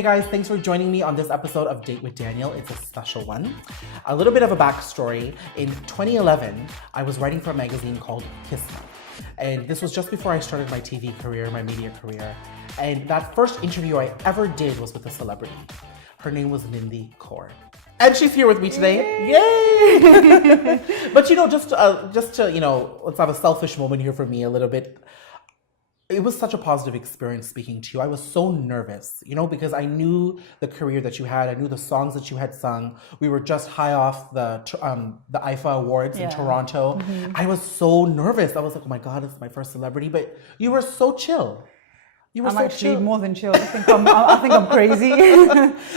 Hey guys, thanks for joining me on this episode of Date with Daniel. It's a special one. A little bit of a backstory. In 2011, I was writing for a magazine called Kismet. And this was just before I started my TV career, my media career. And that first interview I ever did was with a celebrity. Her name was Nindy Kaur. And she's here with me today. Yay! But just to, let's have a selfish moment here for me a little bit. It was such a positive experience speaking to you. I was so nervous, because I knew the career that you had. I knew the songs that you had sung. We were just high off the IFA Awards in Toronto. Mm-hmm. I was so nervous. I was like, oh my God, it's my first celebrity. But you were so chill. I'm actually more than chill. I think I'm crazy.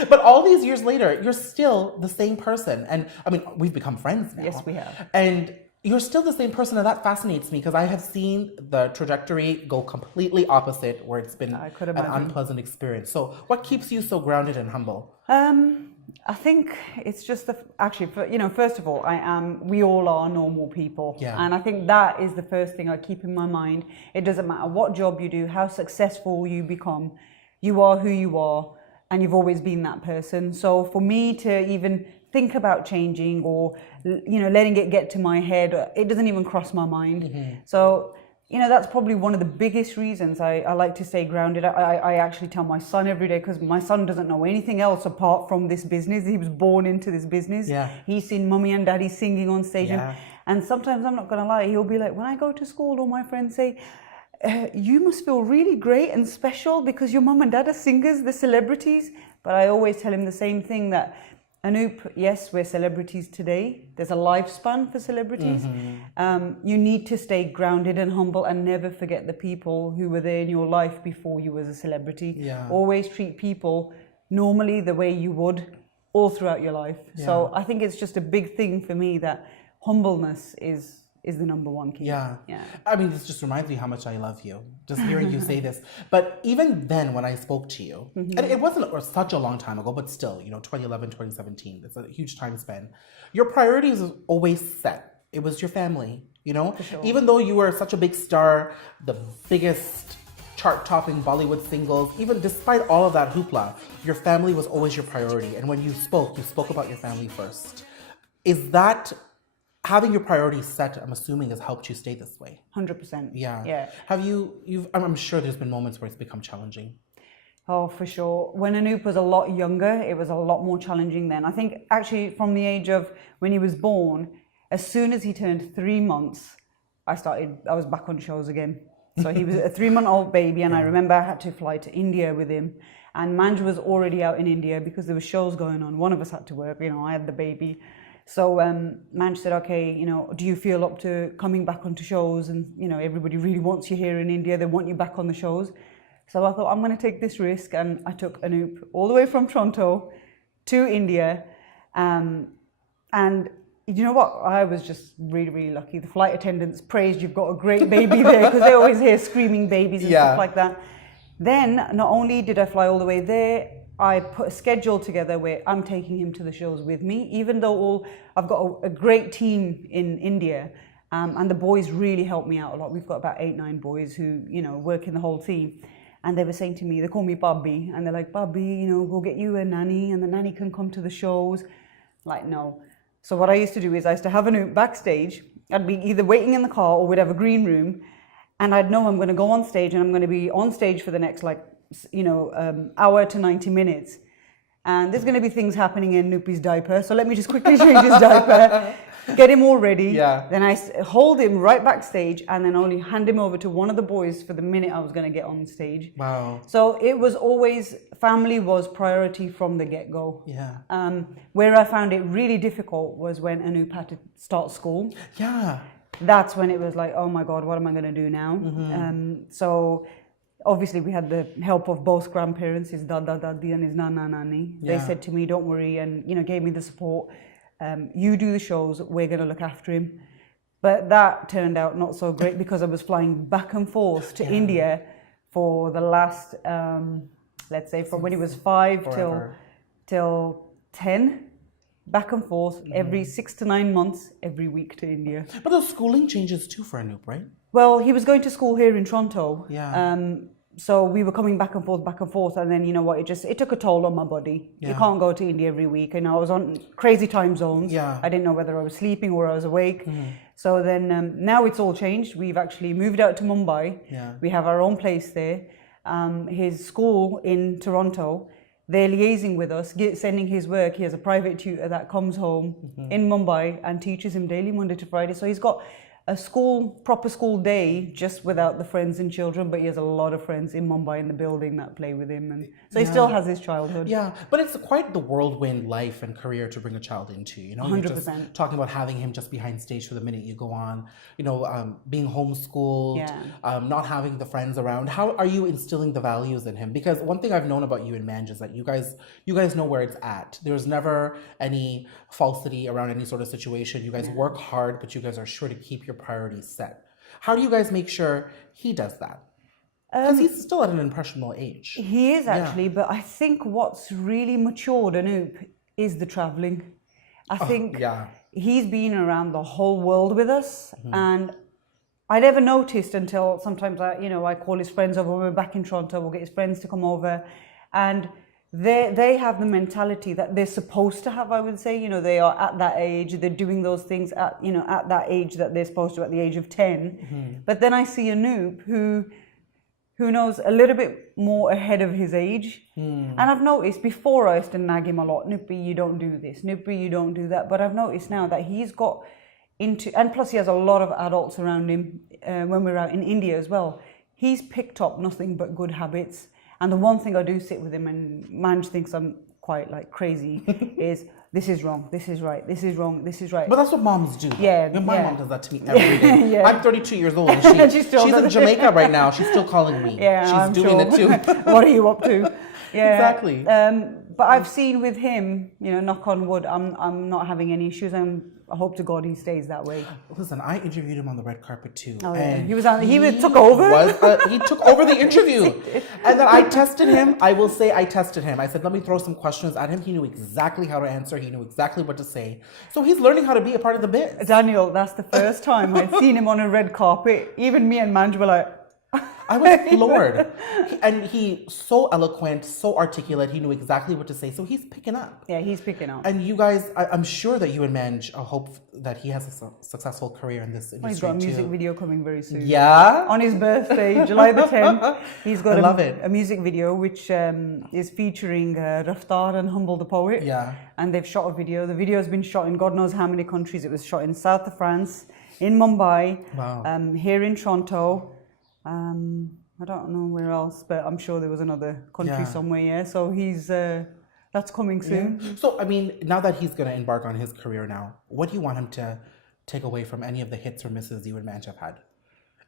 But all these years later, you're still the same person. And I mean, we've become friends now. Yes, we have. And you're still the same person, and that fascinates me because I have seen the trajectory go completely opposite, where it's been an unpleasant experience. So what keeps you so grounded and humble? I think it's just first of all, we all are normal people. Yeah. And I think that is the first thing I keep in my mind. It doesn't matter what job you do, how successful you become, you are who you are, and you've always been that person. So for me to even think about changing or, letting it get to my head, it doesn't even cross my mind. Mm-hmm. So, that's probably one of the biggest reasons I like to stay grounded. I actually tell my son every day, because my son doesn't know anything else apart from this business. He was born into this business. Yeah. He's seen mummy and daddy singing on stage. Yeah. And sometimes, I'm not going to lie, he'll be like, when I go to school, all my friends say, you must feel really great and special because your mum and dad are singers, the celebrities. But I always tell him the same thing, that Anoop, yes, we're celebrities today. There's a lifespan for celebrities. Mm-hmm. You need to stay grounded and humble and never forget the people who were there in your life before you was a celebrity. Yeah. Always treat people normally the way you would all throughout your life. Yeah. So I think it's just a big thing for me that humbleness is the number one key. Yeah. I mean, this just reminds me how much I love you, just hearing you say this. But even then, when I spoke to you, mm-hmm. and it wasn't such a long time ago, but still, 2011, 2017, it's a huge time span. Your priorities was always set. It was your family, For sure. Even though you were such a big star, the biggest chart-topping Bollywood singles, even despite all of that hoopla, your family was always your priority. And when you spoke about your family first. Is that... Having your priorities set, I'm assuming, has helped you stay this way. 100%. Yeah. Have I'm sure there's been moments where it's become challenging. Oh, for sure. When Anoop was a lot younger, it was a lot more challenging then. I think actually from the age of when he was born, as soon as he turned 3 months, I was back on shows again. So he was a 3-month-old baby, and I remember I had to fly to India with him. And Manj was already out in India because there were shows going on. One of us had to work, I had the baby. So Manj said, okay, do you feel up to coming back onto shows? And, everybody really wants you here in India. They want you back on the shows. So I thought, I'm going to take this risk. And I took Anoop all the way from Toronto to India. And you know what? I was just really, really lucky. The flight attendants praised, you've got a great baby there, because they always hear screaming babies and stuff like that. Then not only did I fly all the way there, I put a schedule together where I'm taking him to the shows with me, even though I've got a great team in India, and the boys really help me out a lot. We've got about 8-9 boys who, work in the whole team. And they were saying to me, they call me Bobby, and they're like, Bobby, we'll get you a nanny, and the nanny can come to the shows. Like, no. So what I used to do is I used to have Anoop backstage. I'd be either waiting in the car or we'd have a green room, and I'd know I'm going to go on stage, and I'm going to be on stage for the next hour to 90 minutes, and there's going to be things happening in Noopy's diaper, so let me just quickly change his diaper, get him all ready. Then I hold him right backstage, and then only hand him over to one of the boys for the minute I was going to get on stage. Wow. So it was always, family was priority from the get-go. Where I found it really difficult was when Anoop had to start school. That's when it was like, oh my God, what am I going to do now? Mm-hmm. So obviously, we had the help of both grandparents, his dada dadi and his nana nani. They said to me, don't worry, and gave me the support. You do the shows, we're going to look after him. But that turned out not so great because I was flying back and forth to India for the last, let's say, from when he was 5 till 10. Back and forth every 6 to 9 months, every week to India. But those schooling changes too for Anoop, right? Well, he was going to school here in Toronto. so we were coming back and forth, and then you know what? It took a toll on my body. Yeah. You can't go to India every week, and I was on crazy time zones. Yeah. I didn't know whether I was sleeping or I was awake. So then now it's all changed. We've actually moved out to Mumbai. Yeah. We have our own place there. His school in Toronto, they're liaising with us, sending his work. He has a private tutor that comes home in Mumbai and teaches him daily, Monday to Friday. So he's got a proper school day, just without the friends and children, but he has a lot of friends in Mumbai in the building that play with him, and so he still has his childhood. Yeah, but it's quite the whirlwind life and career to bring a child into, you know? 100%. You're just talking about having him just behind stage for the minute you go on, you know, being homeschooled, not having the friends around. How are you instilling the values in him? Because one thing I've known about you and Manj is that you guys know where it's at. There's never any falsity around any sort of situation. You guys work hard, but you guys are sure to keep your priorities set. How do you guys make sure he does that? Because he's still at an impressionable age. He is actually, but I think what's really matured Anoop is the traveling. I think he's been around the whole world with us, and I never noticed until sometimes I call his friends over. We're back in Toronto. We'll get his friends to come over, and they have the mentality that they're supposed to have. I would say, you know, they are at that age. They're doing those things at that age that they're supposed to, at the age of 10. But then I see Anoop who knows a little bit more ahead of his age. And I've noticed before I used to nag him a lot, Noopy, you don't do this, Noopy, you don't do that. But I've noticed now that he's got into, and plus he has a lot of adults around him when we're out in India as well. He's picked up nothing but good habits. And the one thing I do sit with him, and Manj thinks I'm quite like crazy, is this is wrong, this is right, this is wrong, this is right. But that's what moms do. Yeah. My mom does that to me every day. I'm 32 years old. And she's in Jamaica right now. She's still calling me. Yeah, she's doing it too. What are you up to? Yeah, exactly. But I've seen with him, you know, knock on wood, I'm not having any issues. I hope to God he stays that way. Listen, I interviewed him on the red carpet too. Oh, yeah. And he took over? He took over the interview. And then I tested him. I will say I tested him. I said, let me throw some questions at him. He knew exactly how to answer. He knew exactly what to say. So he's learning how to be a part of the biz. Daniel, that's the first time I'd seen him on a red carpet. Even me and Manj were like... I was floored. And he's so eloquent, so articulate. He knew exactly what to say. So he's picking up. Yeah, he's picking up. And you guys, I'm sure that you and Manj hope that he has a successful career in this industry. He's got a music video coming very soon. Yeah? On his birthday, July the 10th. He's got a music video which is featuring Raftar and Humble the Poet. Yeah. And they've shot a video. The video has been shot in God knows how many countries. It was shot in south of France, in Mumbai, here in Toronto. I don't know where else, but I'm sure there was another country somewhere. Yeah, so he's that's coming soon. Yeah. So I mean, now that he's going to embark on his career now, what do you want him to take away from any of the hits or misses you and Manj have had,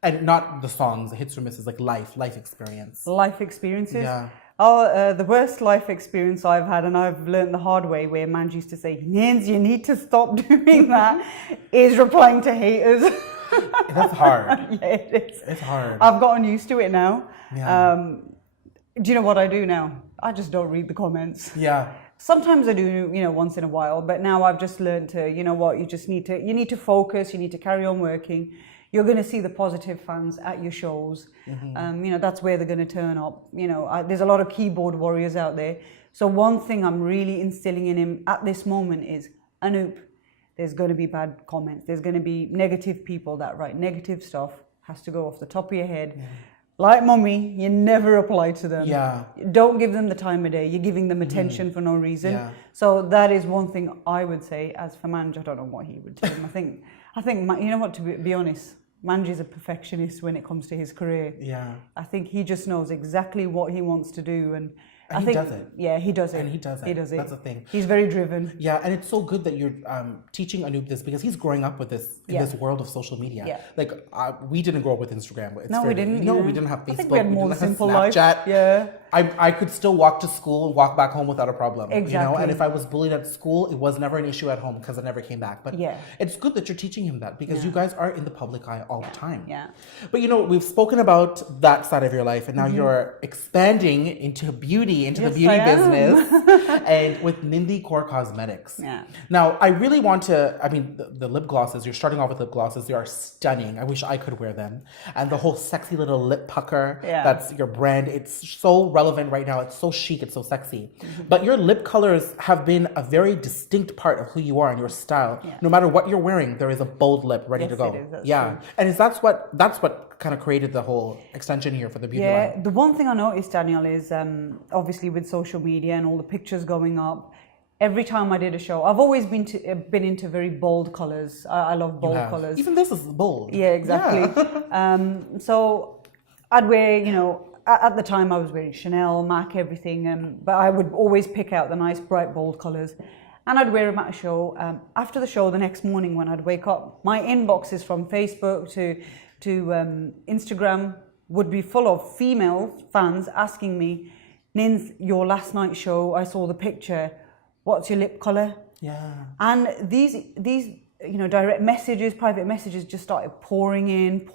and not the songs, the hits or misses, like life experience. Life experiences. Yeah. Oh, the worst life experience I've had, and I've learned the hard way, where Manj used to say, "Nins, you need to stop doing that," is replying to haters. That's hard. Yeah, it is. It's hard. I've gotten used to it now. Yeah. Do you know what I do now? I just don't read the comments. Yeah. Sometimes I do, you know, once in a while, but now I've just learned to, you know what, you need to focus, you need to carry on working. You're going to see the positive fans at your shows. You know, that's where they're going to turn up. You know, there's a lot of keyboard warriors out there. So one thing I'm really instilling in him at this moment is, Anoop, there's going to be bad comments. There's going to be negative people that write negative stuff. Has to go off the top of your head. Yeah. Like mommy, you never reply to them. Yeah. Don't give them the time of day. You're giving them attention for no reason. Yeah. So that is one thing I would say. As for Manj, I don't know what he would tell him. I think you know what, to be honest, Manj is a perfectionist when it comes to his career. Yeah. I think he just knows exactly what he wants to do, and I think, does it. Yeah, he does it. And he does it. He does it. That's the thing. He's very driven. Yeah, and it's so good that you're teaching Anoop this, because he's growing up with this in this world of social media. Yeah. Like we didn't grow up with Instagram. We didn't. No, we didn't have Facebook. I think we had more simple Snapchat. Life. Yeah. I could still walk to school and walk back home without a problem. Exactly. You know, and if I was bullied at school, it was never an issue at home because I never came back. But it's good that you're teaching him that, because you guys are in the public eye all the time. Yeah. But you know, we've spoken about that side of your life, and now you're expanding into beauty newbie into the Yes, beauty I am. business and with Nindy Kaur Cosmetics. Yeah. Now, I really want to, I mean, the lip glosses, you're starting off with lip glosses, they are stunning. I wish I could wear them. And the whole sexy little lip pucker, Yeah. that's your brand. It's so relevant right now. It's so chic, it's so sexy. But your lip colors have been a very distinct part of who you are and your style. Yeah. No matter what you're wearing, there is a bold lip ready Yes, to go. it is. That's Yeah. true. And that's what kind of created the whole extension here for the beauty line. Yeah, the one thing I noticed, Daniel, is obviously with social media and all the pictures going up, every time I did a show, I've always been into very bold colors. I love bold colors. Even this is bold. Yeah, exactly. So I'd wear, at the time I was wearing Chanel, MAC, everything, but I would always pick out the nice, bright, bold colors. And I'd wear them at a show. After the show, the next morning when I'd wake up, my inboxes from Facebook to Instagram would be full of female fans asking me, Nins, your last night show, I saw the picture. What's your lip color? Yeah. And these direct messages, private messages just started pouring in.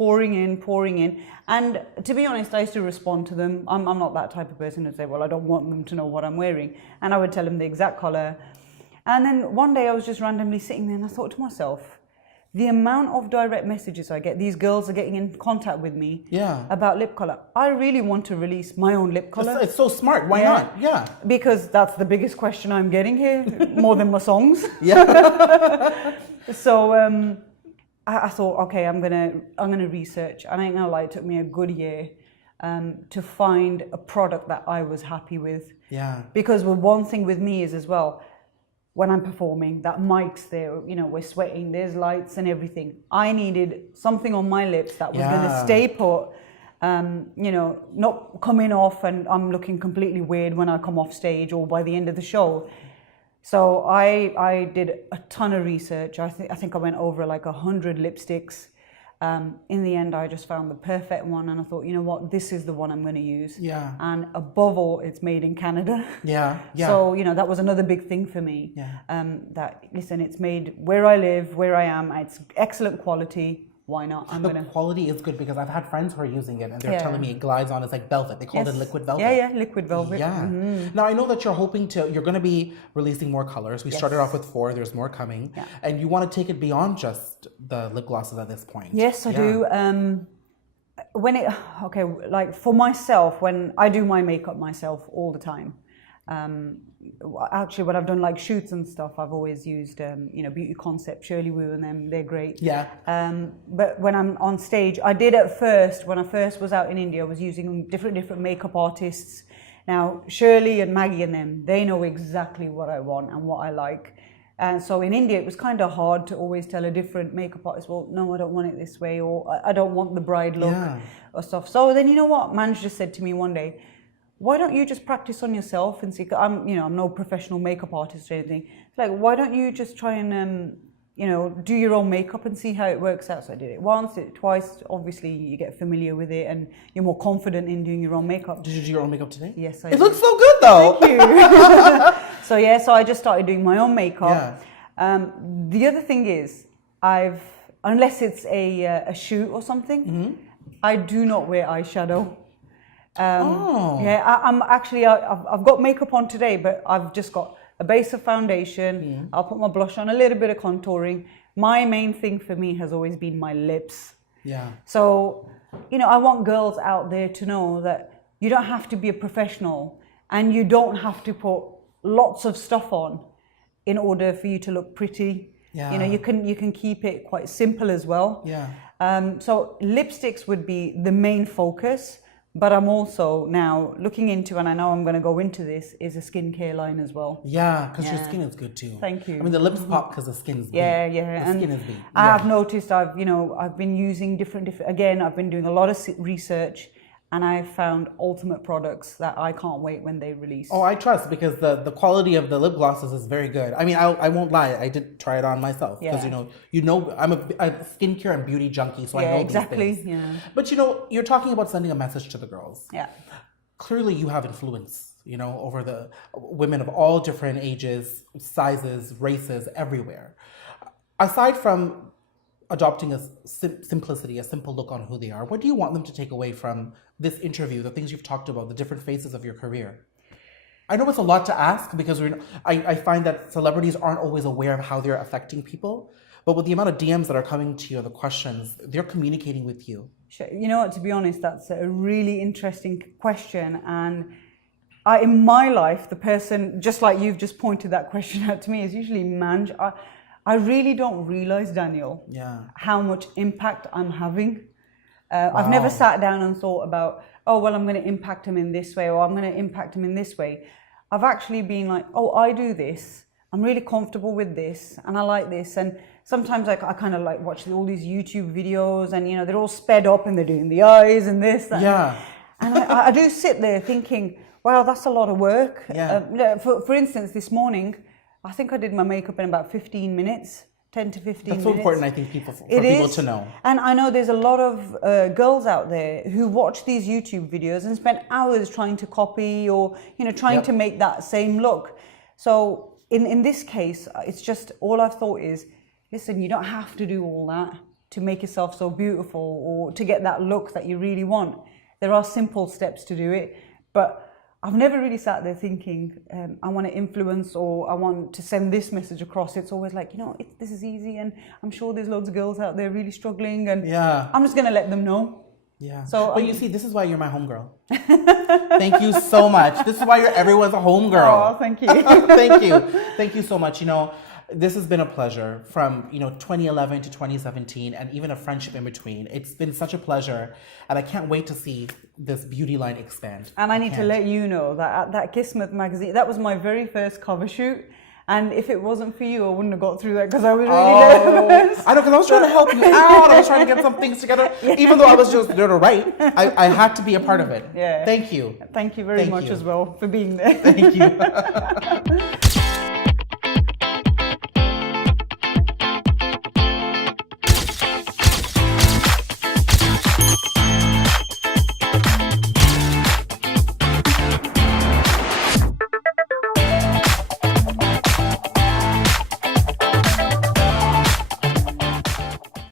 And to be honest, I used to respond to them. I'm not that type of person who'd say, well, I don't want them to know what I'm wearing. And I would tell them the exact color. And then one day I was just randomly sitting there and I thought to myself, the amount of direct messages I get, these girls are getting in contact with me about lip color. I really want to release my own lip color. It's so smart. Why not? Yeah. Because that's the biggest question I'm getting here, more than my songs. Yeah. So I thought, okay, I'm gonna research, and I ain't gonna lie, it took me a good year to find a product that I was happy with. Yeah. Because one thing with me is as well, when I'm performing, that mic's there, we're sweating, there's lights and everything. I needed something on my lips that was going to stay put, not coming off and I'm looking completely weird when I come off stage or by the end of the show. So I did a ton of research. I think I went over like 100 lipsticks. In the end, I just found the perfect one, and I thought, you know what, this is the one I'm going to use. Yeah. And above all, it's made in Canada. Yeah. Yeah. So that was another big thing for me. Yeah. That listen, it's made where I live, where I am. It's excellent quality. Why not? The quality is good because I've had friends who are using it and they're telling me it glides on. It's like velvet. They call it liquid velvet. Yeah, liquid velvet. Yeah. Mm-hmm. Now I know that you're going to be releasing more colors. We started off with 4. There's more coming. Yeah. And you want to take it beyond just the lip glosses at this point. Yes, I do. Like for myself, when I do my makeup myself all the time. Actually, when I've done like shoots and stuff, I've always used Beauty Concept, Shirley Wu, and them. They're great. Yeah. But when I'm on stage, I did at first, when I first was out in India, I was using different makeup artists. Now Shirley and Maggie and them, they know exactly what I want and what I like. And so in India, it was kind of hard to always tell a different makeup artist, well, no, I don't want it this way, or I don't want the bride look or stuff. So then, you know what, Manj just said to me one day, why don't you just practice on yourself and see? I'm no professional makeup artist or anything. It's like, why don't you just try and, do your own makeup and see how it works out? So I did it once, did it twice. Obviously, you get familiar with it and you're more confident in doing your own makeup. Did you do your own makeup today? Yes, I It did. looks so good though. Thank you. So I just started doing my own makeup. Yeah. The other thing is, unless it's a shoot or something, I do not wear eyeshadow. I've got makeup on today, but I've just got a base of foundation. I'll put my blush on, a little bit of contouring. My main thing for me has always been my lips. Yeah. So, I want girls out there to know that you don't have to be a professional and you don't have to put lots of stuff on in order for you to look pretty. Yeah. You can keep it quite simple as well. Yeah. So lipsticks would be the main focus. But I'm also now looking into, and I know I'm going to go into this, is a skincare line as well. Yeah, because your skin is good too. Thank you. I mean, the lips pop because the skin's big. Yeah. The skin is big. I have noticed I've been using different, again, I've been doing a lot of research, and I've found ultimate products that I can't wait when they release. Oh, I trust because the quality of the lip glosses is very good. I mean, I won't lie, I did try it on myself because I'm a skincare and beauty junkie, so I know exactly. these things. Yeah. But you're talking about sending a message to the girls. Yeah. Clearly, you have influence, over the women of all different ages, sizes, races, everywhere. Aside from adopting a simplicity, a simple look on who they are, what do you want them to take away from this interview, the things you've talked about, the different phases of your career? I know it's a lot to ask because I find that celebrities aren't always aware of how they're affecting people. But with the amount of DMs that are coming to you, the questions, they're communicating with you. You know what, to be honest, that's a really interesting question. And in my life, the person, just like you've just pointed that question out to me, is usually Manj. I really don't realize, Daniel, how much impact I'm having. I've never sat down and thought about, oh, well, I'm going to impact him in this way, or I'm going to impact him in this way. I've actually been like, oh, I do this. I'm really comfortable with this, and I like this. And sometimes I kind of like watch all these YouTube videos, and, you know, they're all sped up and they're doing the eyes and this. And, and I do sit there thinking, wow, that's a lot of work. For instance, this morning, I think I did my makeup in about 15 minutes. 10 to 15 minutes. That's so important, I think, for people to know. And I know there's a lot of girls out there who watch these YouTube videos and spend hours trying to copy or, you know, trying to make that same look. So in this case, it's just, all I've thought is, listen, you don't have to do all that to make yourself so beautiful or to get that look that you really want. There are simple steps to do it, but I've never really sat there thinking, I want to influence or I want to send this message across. It's always like, you know, this is easy, and I'm sure there's loads of girls out there really struggling, and I'm just going to let them know. So, but you see, this is why you're my homegirl. Thank you so much. This is why everyone's a homegirl. Oh, thank you. Thank you. Thank you so much. You know, this has been a pleasure from, 2011 to 2017, and even a friendship in between. It's been such a pleasure, and I can't wait to see this beauty line expand. And I need to let you know that at that Kismet magazine, that was my very first cover shoot. And if it wasn't for you, I wouldn't have got through that because I was really nervous. I know, because I was trying to help you out. I was trying to get some things together. Even though I was just there to write, I had to be a part of it. Thank you. Thank you very much as well for being there. Thank you.